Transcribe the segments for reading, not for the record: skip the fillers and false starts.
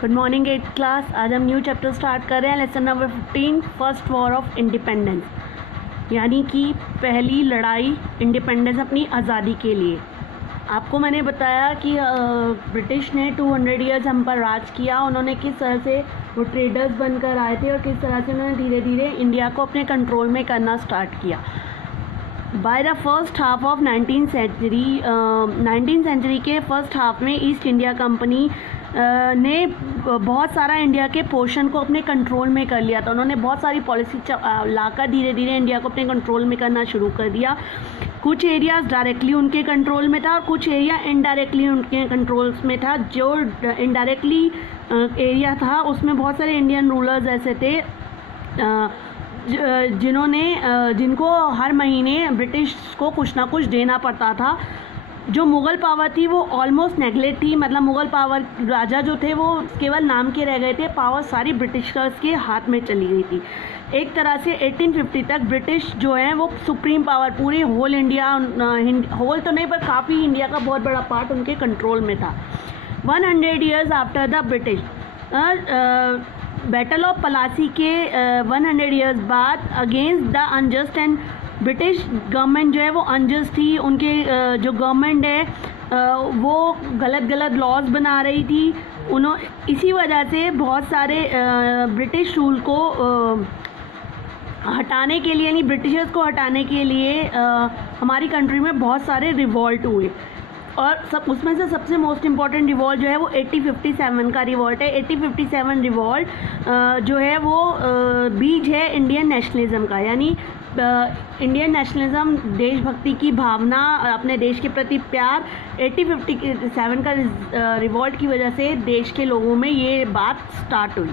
Good morning 8th class. आज हम new chapter start कर रहे हैं। Lesson number 15, first war of independence, यानी कि पहली लड़ाई इंडिपेंडेंस, अपनी आज़ादी के लिए। आपको मैंने बताया कि ब्रिटिश ने 200 ईयर्स हम पर राज किया। उन्होंने किस तरह से वो ट्रेडर्स बनकर आए थे और किस तरह से उन्होंने धीरे धीरे इंडिया को अपने कंट्रोल में करना स्टार्ट किया। By the first half of 19th century के फर्स्ट हाफ में ईस्ट इंडिया कंपनी ने बहुत सारा इंडिया के पोर्शन को अपने कंट्रोल में कर लिया था। उन्होंने बहुत सारी पॉलिसी लाकर धीरे धीरे इंडिया को अपने कंट्रोल में करना शुरू कर दिया। कुछ एरियाज डायरेक्टली उनके कंट्रोल में था और कुछ एरिया इनडायरेक्टली उनके कंट्रोल में था। जो इनडायरेक्टली एरिया था उसमें बहुत सारे इंडियन रूलर्स ऐसे थे जिनको हर महीने ब्रिटिश को कुछ ना कुछ देना पड़ता था। जो मुग़ल पावर थी वो ऑलमोस्ट नेगलेक्ट थी, मतलब मुग़ल पावर राजा जो थे वो केवल नाम के रह गए थे। पावर सारी ब्रिटिशर्स के हाथ में चली गई थी। एक तरह से 1850 तक ब्रिटिश जो है वो सुप्रीम पावर पूरी होल इंडिया, होल तो नहीं पर काफ़ी इंडिया का बहुत बड़ा पार्ट उनके कंट्रोल में था। 100 years after the British, battle of Plassey के 100 ईयर्स बाद against the unjust and British government जो है वो अनजस्ट थी। उनके जो गवर्नमेंट है वो गलत लॉज बना रही थी। इसी वजह से बहुत सारे ब्रिटिश रूल को हटाने के लिए, यानी ब्रिटिशर्स को हटाने के लिए हमारी कंट्री में बहुत सारे रिवॉल्ट हुए। और उसमें से सबसे मोस्ट इम्पॉर्टेंट रिवॉल्ट जो है वो 1857 का रिवॉल्ट है। 1857 रिवॉल्ट जो है वो बीज है इंडियन नेशनलिज्म का, यानी इंडियन नेशनलिज्म, देशभक्ति की भावना, अपने देश के प्रति प्यार। 1857 का रिवॉल्ट की वजह से देश के लोगों में ये बात स्टार्ट हुई।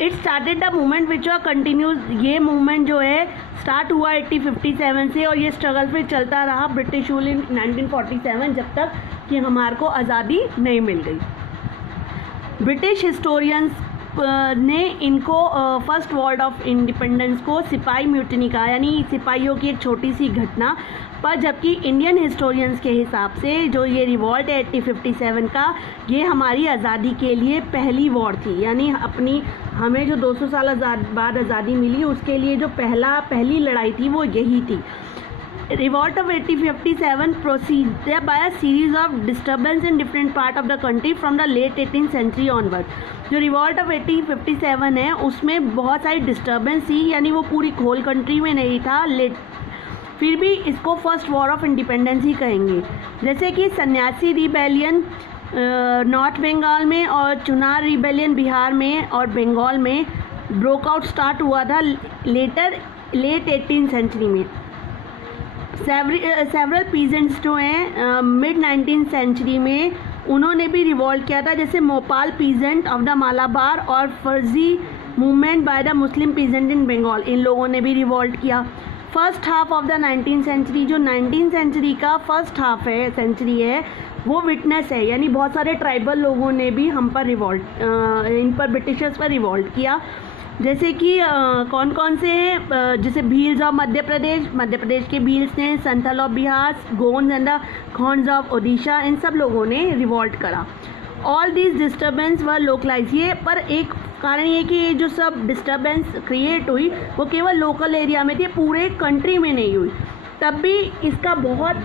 It started the movement which are continues. ये मूवमेंट जो है स्टार्ट हुआ 1857 से और ये स्ट्रगल फिर चलता रहा ब्रिटिश रूल इन 1947, जब तक कि हमारे को आज़ादी नहीं मिल गई। ब्रिटिश हिस्टोरियंस ने इनको फर्स्ट वॉर ऑफ इंडिपेंडेंस को सिपाही म्यूटनी कहा, यानी सिपाहियों की एक छोटी सी घटना। पर जबकि इंडियन हिस्टोरियंस के हिसाब से जो ये रिवॉल्ट है 1857 का, ये हमारी आज़ादी के लिए पहली वॉर थी, यानी हमें जो 200 साल बाद आज़ादी मिली उसके लिए जो पहली लड़ाई थी वो यही थी। Revolt of 1857 proceeded by a series of disturbance in different part of the country from the late 18th century onward। जो रिवॉल्ट ऑफ 1857 है उसमें बहुत सारी डिस्टर्बेंस थी, यानी वो पूरी होल कंट्री में नहीं था। फिर भी इसको फर्स्ट वॉर ऑफ इंडिपेंडेंस ही कहेंगे। जैसे कि सन्यासी रिबेलियन नॉर्थ बंगाल में और चुनार रिबेलियन बिहार में और बंगाल में ब्रोक आउट स्टार्ट हुआ था लेट 18th सेंचुरी में। सेवरल पीजेंट्स जो हैं मिड 19th सेंचुरी में उन्होंने भी रिवॉल्ट किया था, जैसे Moplah peasant of the Malabar और Faraizi movement by the Muslim peasant in Bengal, इन लोगों ने भी रिवॉल्ट किया। First half of the 19th century, जो 19th सेंचुरी का फर्स्ट हाफ है, सेंचुरी है, वो विटनेस है, यानी बहुत सारे ट्राइबल लोगों ने भी इन पर ब्रिटिशर्स पर रिवॉल्ट किया। जैसे कि कौन कौन से हैं, जैसे भील्स ऑफ मध्य प्रदेश के भील्स ने, Santhal of Bihar, Gonds and the Khonds of Odisha, इन सब लोगों ने रिवॉल्ट करा। All these disturbance were localise. ये पर एक कारण ये कि ये जो सब डिस्टर्बेंस क्रिएट हुई वो केवल लोकल एरिया में थी, पूरे कंट्री में नहीं हुई। तब भी इसका बहुत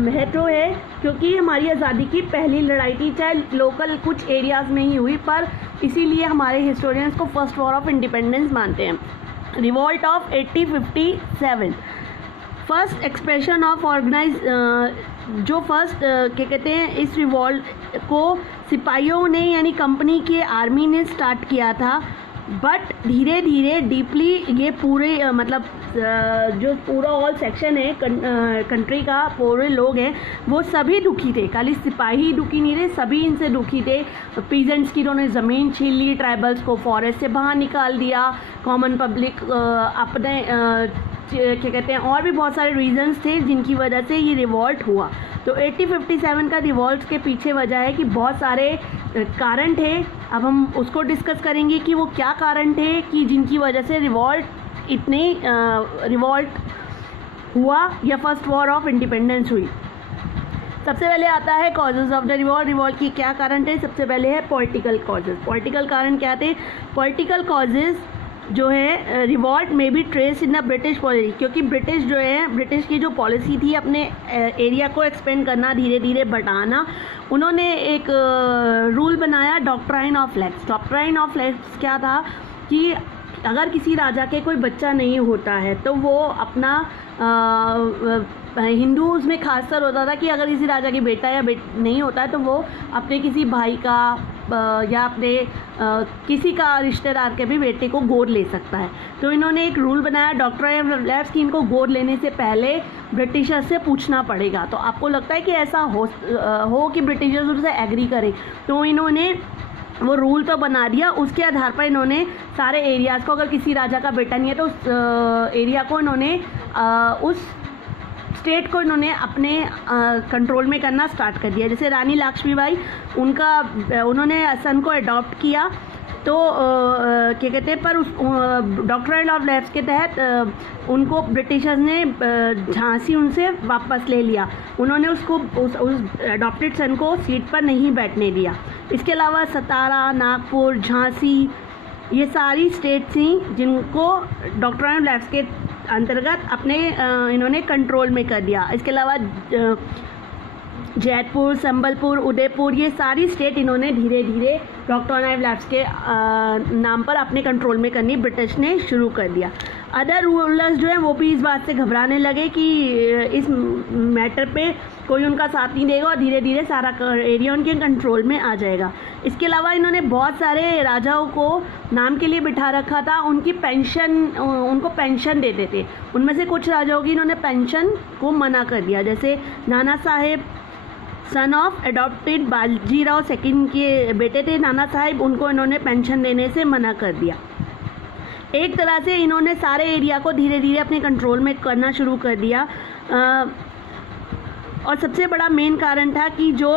महत्व है क्योंकि हमारी आज़ादी की पहली लड़ाई थी, चाहे लोकल कुछ एरियाज़ में ही हुई, पर इसीलिए हमारे हिस्टोरियंस को फर्स्ट वॉर ऑफ इंडिपेंडेंस मानते हैं। Revolt of 1857, first expression of organise, जो फर्स्ट क्या कहते हैं, इस रिवॉल्ट को सिपाहियों ने, यानी कंपनी के आर्मी ने स्टार्ट किया था। बट धीरे धीरे डीपली ये पूरे मतलब जो पूरा ऑल सेक्शन है कंट्री का, पूरे लोग हैं वो सभी दुखी थे। खाली सिपाही दुखी नहीं थे, सभी इनसे दुखी थे। पीजेंट्स की उन्होंने ज़मीन छीन ली, ट्राइबल्स को फॉरेस्ट से बाहर निकाल दिया, कॉमन पब्लिक अपने क्या कहते हैं, और भी बहुत सारे रीजंस थे जिनकी वजह से ये रिवॉल्ट हुआ। तो 1857 का रिवॉल्ट के पीछे वजह है कि बहुत सारे कारण थे। अब हम उसको डिस्कस करेंगे कि वो क्या कारण थे कि जिनकी वजह से रिवॉल्ट हुआ या फर्स्ट वॉर ऑफ इंडिपेंडेंस हुई। सबसे पहले आता है causes of the revolt. Revolt की क्या कारण थे? सबसे पहले है पॉलिटिकल कॉजेज। पॉलिटिकल कारण क्या थे? पॉलिटिकल कॉजेज जो है रिवॉल्ट में भी trace in the British policy, क्योंकि ब्रिटिश जो है, ब्रिटिश की जो पॉलिसी थी अपने एरिया को एक्सपेंड करना, धीरे धीरे बढ़ाना, उन्होंने एक रूल बनाया doctrine of legs. Doctrine of legs क्या था कि अगर किसी राजा के कोई बच्चा नहीं होता है तो वो अपना हिंदूज़ में खासकर होता था कि अगर किसी राजा की बेटा या नहीं होता है तो वो अपने किसी भाई का या अपने किसी का रिश्तेदार के भी बेटे को गोद ले सकता है। तो इन्होंने एक रूल बनाया डॉक्ट्राइन ऑफ लेग्स कि इनको गोद लेने से पहले ब्रिटिशर्स से पूछना पड़ेगा। तो आपको लगता है कि ऐसा हो कि ब्रिटिशर्स उनसे एग्री करें? तो इन्होंने वो रूल तो बना दिया, उसके आधार पर इन्होंने सारे एरियाज़ को, अगर किसी राजा का बेटा नहीं है तो उस एरिया को इन्होंने उस स्टेट को इन्होंने अपने कंट्रोल में करना स्टार्ट कर दिया। जैसे रानी लक्ष्मीबाई, उन्होंने सन को अडॉप्ट किया, तो क्या कहते हैं, पर उस डॉक्ट्राइन ऑफ लेग्स के तहत उनको ब्रिटिशर्स ने झांसी उनसे वापस ले लिया। उन्होंने उसको उस अडॉप्टेड सन को सीट पर नहीं बैठने दिया। इसके अलावा सतारा, नागपुर, झांसी, ये सारी स्टेट थी जिनको डॉक्ट्राइन ऑफ लेग्स के अंतर्गत अपने इन्होंने कंट्रोल में कर दिया। इसके अलावा जयपुर, संबलपुर, उदयपुर, ये सारी स्टेट इन्होंने धीरे धीरे डॉक्ट्राइन ऑफ लेग्स के नाम पर अपने कंट्रोल में करनी ब्रिटिश ने शुरू कर दिया। अदर रूलर्स जो हैं वो भी इस बात से घबराने लगे कि इस मैटर पे कोई उनका साथ नहीं देगा और धीरे धीरे सारा एरिया उनके कंट्रोल में आ जाएगा। इसके अलावा इन्होंने बहुत सारे राजाओं को नाम के लिए बिठा रखा था, उनको पेंशन देते थे। उनमें से कुछ राजाओं की इन्होंने पेंशन को मना कर दिया, जैसे Nana Saheb, son of adopted Bajirao second के बेटे थे नाना साहिब, उनको इन्होंने पेंशन देने से मना कर दिया। एक तरह से इन्होंने सारे एरिया को धीरे धीरे अपने कंट्रोल में करना शुरू कर दिया। और सबसे बड़ा मेन कारण था कि जो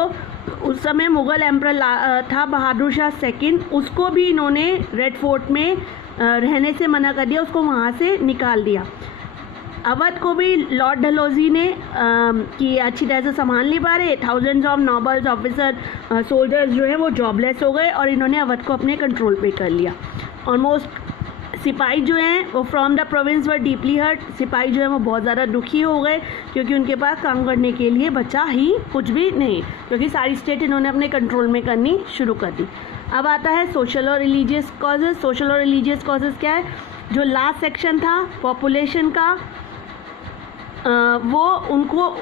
उस समय मुग़ल एम्परर था बहादुर शाह सेकंड, उसको भी इन्होंने रेड फोर्ट में रहने से मना कर दिया, उसको वहाँ से निकाल दिया। अवध को भी लॉर्ड डलहौजी ने कि अच्छी तरह से संभाल नहीं पा रहे, thousands of nobles, officer, soldiers जो है वो जॉबलेस हो गए और इन्होंने अवध को अपने कंट्रोल पे कर लिया। ऑलमोस्ट सिपाही जो हैं वो from the province were deeply hurt. सिपाही जो है वो बहुत ज़्यादा दुखी हो गए क्योंकि उनके पास काम करने के लिए बचा ही कुछ भी नहीं, क्योंकि सारी स्टेट इन्होंने अपने कंट्रोल में करनी शुरू कर दी। अब आता है सोशल और रिलीजियस कॉजेज़। सोशल और रिलीजियस कॉजेज़ क्या है? जो लास्ट सेक्शन था पॉपुलेशन का, वो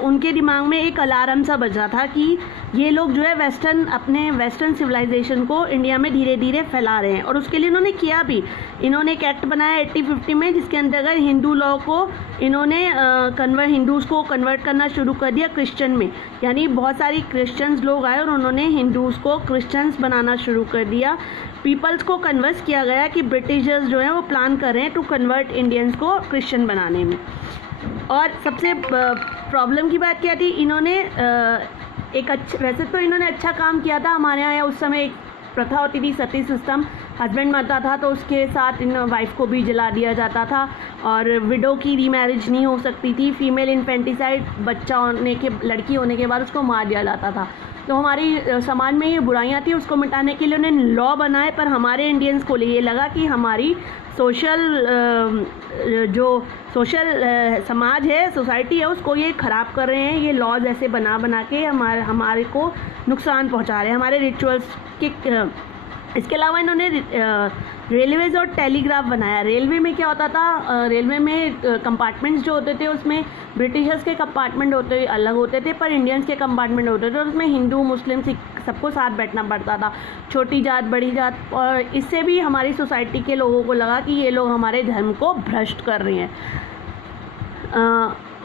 उनके दिमाग में एक अलार्म सा बजा था कि ये लोग जो है अपने वेस्टर्न सिविलाइजेशन को इंडिया में धीरे धीरे फैला रहे हैं। और उसके लिए इन्होंने किया भी, इन्होंने एक एक्ट बनाया 1850 में, जिसके अंतर्गत हिंदू लॉ को इन्होंने हिंदूज़ को कन्वर्ट करना शुरू कर दिया क्रिश्चियन में। यानी बहुत सारी क्रिश्चियंस लोग आए और उन्होंने हिंदूज़ को क्रिश्चियंस बनाना शुरू कर दिया। पीपल्स को कन्वर्स किया गया कि ब्रिटिशर्स जो हैं वो प्लान कर रहे हैं टू कन्वर्ट इंडियंस को क्रिश्चियन बनाने में। और सबसे प्रॉब्लम की बात क्या थी? इन्होंने वैसे तो इन्होंने अच्छा काम किया था। हमारे यहाँ उस समय एक प्रथा होती थी सती सिस्टम, हस्बैंड मरता था तो उसके साथ वाइफ को भी जला दिया जाता था और विडो की रीमैरिज नहीं हो सकती थी। फीमेल इन्फेंटिसाइड, बच्चा होने के, लड़की होने के बाद उसको मार दिया जाता था। तो हमारी समाज में ये बुराइयाँ थी, उसको मिटाने के लिए उन्होंने लॉ बनाए। पर हमारे इंडियंस को ये लगा कि हमारी सोशल समाज है, सोसाइटी है, उसको ये ख़राब कर रहे हैं, ये लॉज ऐसे बना के हमारे को नुकसान पहुंचा रहे हैं, हमारे रिचुअल्स के। इसके अलावा इन्होंने रेलवेज़ और टेलीग्राफ बनाया। रेलवे में क्या होता था? रेलवे में कंपार्टमेंट्स जो होते थे उसमें ब्रिटिशर्स के कंपार्टमेंट अलग होते थे, पर इंडियंस के कंपार्टमेंट होते थे और उसमें हिंदू, मुस्लिम, सिख सबको साथ बैठना पड़ता था, छोटी जात, बड़ी जात। और इससे भी हमारी सोसाइटी के लोगों को लगा कि ये लोग हमारे धर्म को भ्रष्ट कर रहे हैं।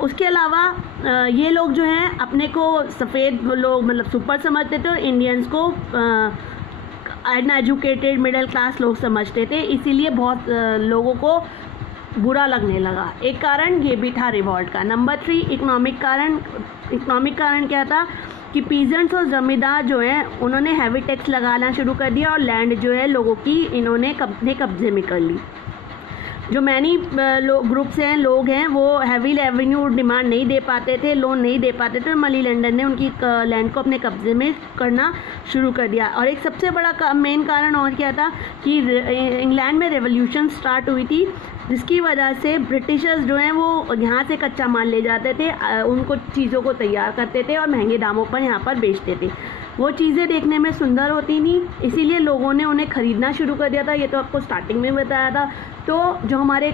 उसके अलावा ये लोग जो हैं अपने को सफ़ेद लोग मतलब सुपर समझते थे और इंडियंस को अनएजुकेटेड मिडिल क्लास लोग समझते थे, इसीलिए बहुत लोगों को बुरा लगने लगा। एक कारण ये भी था रिवॉल्ट का। नंबर 3 इकोनॉमिक कारण। इकोनॉमिक कारण क्या था कि पीजेंट्स और ज़मींदार जो हैं उन्होंने हैवी टैक्स लगाना शुरू कर दिया और लैंड जो है लोगों की इन्होंने अपने कब्जे में कर ली। जो मैनी ग्रुप्स हैं, लोग हैं, वो हैवी रेवेन्यू डिमांड नहीं दे पाते थे, लोन नहीं दे पाते थे, मनी लेंडर ने उनकी लैंड को अपने कब्जे में करना शुरू कर दिया। और एक सबसे बड़ा मेन कारण और क्या था कि इंग्लैंड में रेवोल्यूशन स्टार्ट हुई थी, जिसकी वजह से ब्रिटिशर्स जो हैं वो यहाँ से कच्चा माल ले जाते थे, उनको चीज़ों को तैयार करते थे और महंगे दामों पर यहाँ पर बेचते थे। वो चीज़ें देखने में सुंदर होती नहीं, इसीलिए लोगों ने उन्हें ख़रीदना शुरू कर दिया था। ये तो आपको स्टार्टिंग में बताया था। तो जो हमारे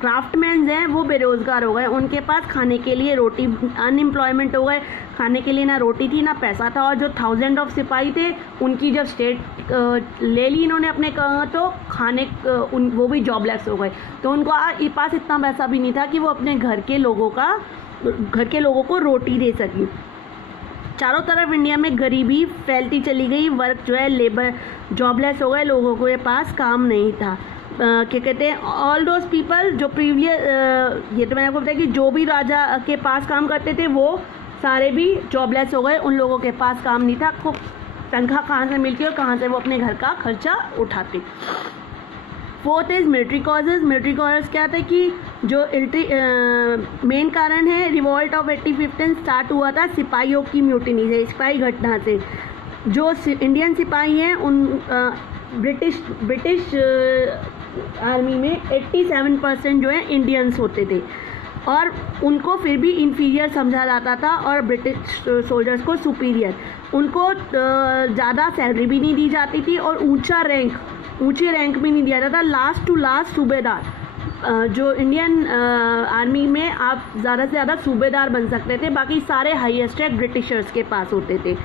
क्राफ्टमैन्स हैं वो बेरोज़गार हो गए, उनके पास खाने के लिए रोटी, अनएम्प्लॉयमेंट हो गए, खाने के लिए ना रोटी थी ना पैसा था। और जो 1000 ऑफ सिपाही थे, उनकी जब स्टेट ले ली इन्होंने अपने तो खाने वो भी जॉबलेस हो गए। तो उनको पास इतना पैसा भी नहीं था कि वो अपने घर के लोगों को रोटी दे सकें। चारों तरफ इंडिया में गरीबी फैलती चली गई, वर्क जो है लेबर जॉबलेस हो गए, लोगों के पास काम नहीं था। क्या कहते हैं, ऑल दोज पीपल जो प्रीवियस, ये तो मैंने आपको बताया कि जो भी राजा के पास काम करते थे वो सारे भी जॉबलेस हो गए, उन लोगों के पास काम नहीं था, को तनख्वाह कहाँ से मिलती और कहाँ से वो अपने घर का खर्चा उठाते। Fourth is military causes. Military causes क्या था कि जो मेन कारण है रिवॉल्ट ऑफ 1815 स्टार्ट हुआ था सिपाहियों की म्यूटिनी से, सिपाही घटना से। जो इंडियन सिपाही हैं उन ब्रिटिश आर्मी में 87% जो है इंडियंस होते थे और उनको फिर भी इन्फीरियर समझा जाता था और ब्रिटिश सोल्जर्स को सुपीरियर। उनको ज़्यादा सैलरी भी नहीं दी जाती थी और ऊंचे रैंक भी नहीं दिया जाता। लास्ट टू लास्ट सूबेदार, जो इंडियन आर्मी में आप ज़्यादा से ज़्यादा सूबेदार बन सकते थे, बाकी सारे हाईएस्ट रैंक ब्रिटिशर्स के पास होते थे।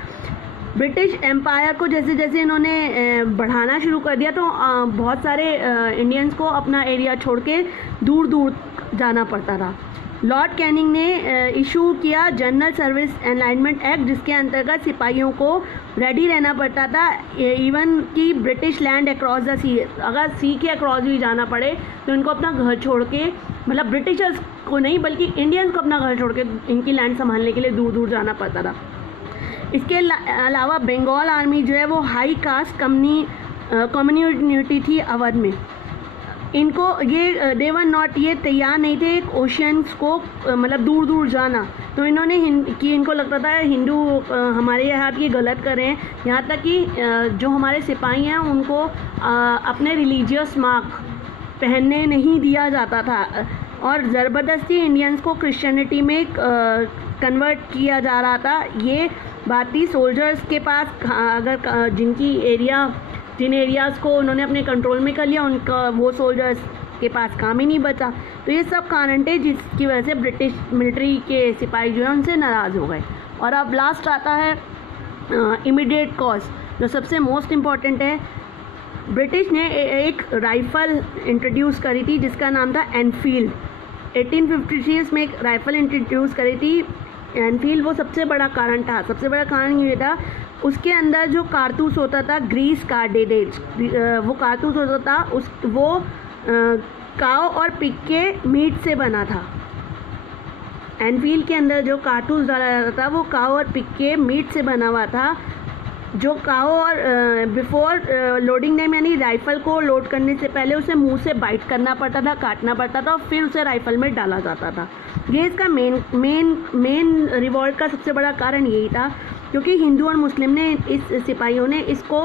ब्रिटिश एम्पायर को जैसे जैसे इन्होंने बढ़ाना शुरू कर दिया तो बहुत सारे इंडियंस को अपना एरिया छोड़ के दूर दूर जाना पड़ता था। लॉर्ड कैनिंग ने इशू किया जनरल सर्विस अलाइनमेंट एक्ट, जिसके अंतर्गत सिपाहियों को रेडी रहना पड़ता था इवन कि ब्रिटिश लैंड अक्रॉस द सी, अगर सी के अक्रॉस भी जाना पड़े तो इनको अपना घर छोड़ के, मतलब ब्रिटिशर्स को नहीं बल्कि इंडियंस को अपना घर छोड़ के इनकी लैंड संभालने के लिए दूर दूर जाना पड़ता था। इसके अलावा बंगाल आर्मी जो है वो हाई कास्ट कम्युनिटी थी अवध में। इनको ये दे वर नॉट, ये तैयार नहीं थे ओशियंस को मतलब दूर दूर जाना। तो इन्होंने इनको लगता था हिंदू हमारे यहाँ ये गलत कर रहे हैं, यहाँ तक कि जो हमारे सिपाही हैं उनको अपने रिलीजियस मार्क पहनने नहीं दिया जाता था और ज़बरदस्ती इंडियंस को क्रिश्चियनिटी में कन्वर्ट किया जा रहा था। ये बात थी सोल्जर्स के पास, अगर जिन एरियाज़ को उन्होंने अपने कंट्रोल में कर लिया उनका वो सोल्जर्स के पास काम ही नहीं बचा। तो ये सब कारण थे जिसकी वजह से ब्रिटिश मिलिट्री के सिपाही जो है उनसे नाराज़ हो गए। और अब लास्ट आता है इमीडिएट कॉज, जो सबसे मोस्ट इम्पॉर्टेंट है। ब्रिटिश ने एक राइफ़ल इंट्रोड्यूस करी थी जिसका नाम था एनफील्ड। 1856 में एक राइफ़ल इंट्रोड्यूस करी थी एनफील्ड। वो सबसे बड़ा कारण था। सबसे बड़ा कारण ये था उसके अंदर जो कारतूस होता था ग्रीस कार्डेडेज, वो कारतूस होता था वो काओ और पिग के मीट से बना था। एनफील्ड के अंदर जो कारतूस डाला जाता था वो काओ और पिग के मीट से बना हुआ था। जो काओ और बिफोर लोडिंग टाइम यानी राइफ़ल को लोड करने से पहले उसे मुंह से बाइट करना पड़ता था, काटना पड़ता था और फिर उसे राइफ़ल में डाला जाता था। ये इसका मेन रिवॉल्ट का सबसे बड़ा कारण यही था, क्योंकि हिंदू और मुस्लिम ने सिपाहियों ने इसको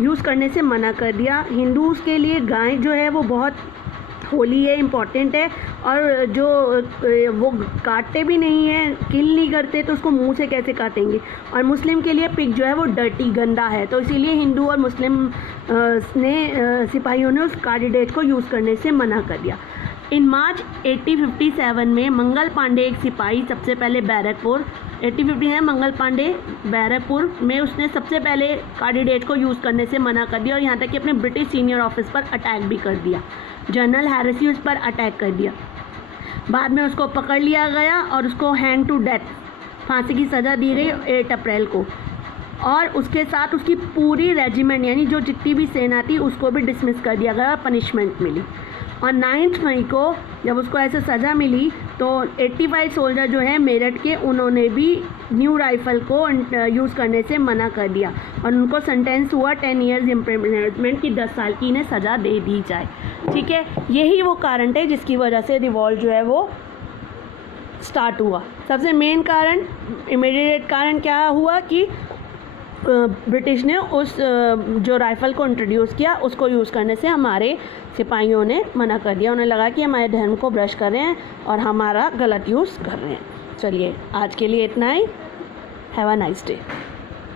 यूज़ करने से मना कर दिया। हिंदूज़ के लिए गाय जो है वो बहुत होली है, इम्पॉर्टेंट है, और जो वो काटते भी नहीं है, किल नहीं करते, तो उसको मुंह से कैसे काटेंगे। और मुस्लिम के लिए पिग जो है वो डर्टी, गंदा है, तो इसीलिए हिंदू और मुस्लिम ने सिपाहियों ने उस कार्डिडेज को यूज़ करने से मना कर दिया। इन मार्च 1857 में मंगल पांडे एक सिपाही सबसे पहले बैरकपुर 1850 है मंगल पांडे बैरकपुर में उसने सबसे पहले कार्डिडेज को यूज़ करने से मना कर दिया और यहाँ तक कि अपने ब्रिटिश सीनियर ऑफिस पर अटैक भी कर दिया। जनरल हैरिस उस पर अटैक कर दिया। बाद में उसको पकड़ लिया गया और उसको हैंग टू डेथ, फांसी की सज़ा दी गई 8 अप्रैल को। और उसके साथ उसकी पूरी रेजिमेंट यानी जो जितनी भी सेना थी उसको भी डिसमिस कर दिया गया, पनिशमेंट मिली। और 9 मई को जब उसको ऐसे सज़ा मिली तो 85 सोल्जर जो है मेरठ के, उन्होंने भी न्यू राइफ़ल को यूज़ करने से मना कर दिया और उनको सेंटेंस हुआ 10 ईयर्स इम्प्रिजनमेंट की 10 साल की इन्हें सज़ा दे दी जाए। ठीक है, यही वो कारण है जिसकी वजह से रिवॉल्ट जो है वो स्टार्ट हुआ। सबसे मेन कारण, इमीडिएट कारण क्या हुआ कि ब्रिटिश ने उस जो राइफ़ल को इंट्रोड्यूस किया उसको यूज़ करने से हमारे सिपाहियों ने मना कर दिया। उन्हें लगा कि हमारे धर्म को ब्रश कर रहे हैं और हमारा गलत यूज़ कर रहे हैं। चलिए आज के लिए इतना ही। Have a nice day.